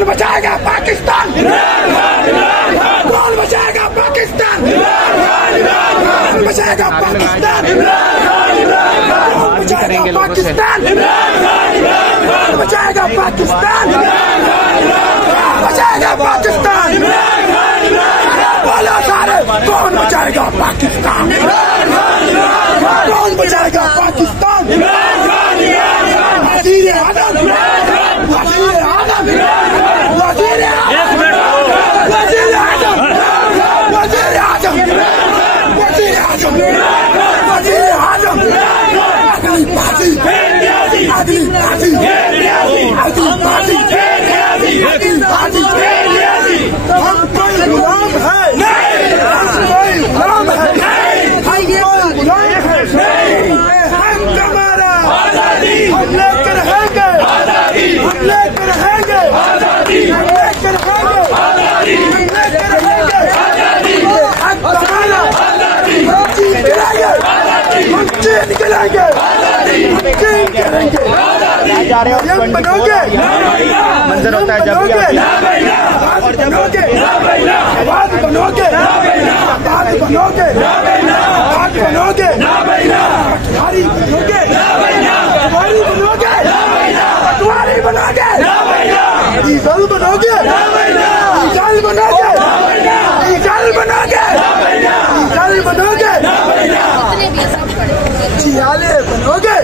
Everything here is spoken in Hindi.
कौन बचाएगा पाकिस्तान? कौन बचाएगा पाकिस्तान? कौन बचाएगा पाकिस्तान? कौन बचाएगा पाकिस्तान? कौन बचाएगा पाकिस्तान? बचाएगा पाकिस्तान? बोलो सारे, कौन बचाएगा पाकिस्तान? कौन बचाएगा पाकिस्तान? वज़ीर आज़म, वज़ीर आज़म, वज़ीर आज़म, वज़ीर आज़म, वज़ीर आज़म, वज़ीर आज़म, वज़ीर आज़म, अगली पार्टी, अगली पार्टी, अगली पार्टी, अगली पार्टी, हम कोई गुलाम है नहीं, हम कोई गुलाम है नहीं, हम कोई गुलाम है नहीं, हम हमारा आजादी, हम लेकर रहेंगे आजादी, हम लेकर रहेंगे आजादी, हम लेकर रहेंगे आजादी, हम लेकर रहेंगे आजादी, हम हमारा आजादी, हम जीत गिराएंगे आजादी, हम जीत गिराएंगे आजादी, हम जीत गिराएंगे आजादी। हम बनोगे मंजर होता है जब आवाज बनोगे, आवाज बनोगे, आवाज बनोगे, आवाज बनोगे, पटवारी बनोगे, पटवारी बनोगे, पटवारी बनोगे, डीजल बनोगे, डीजल बनोगे, डीजल बनोगे, डीजल बनोगे, चियाले बनोगे।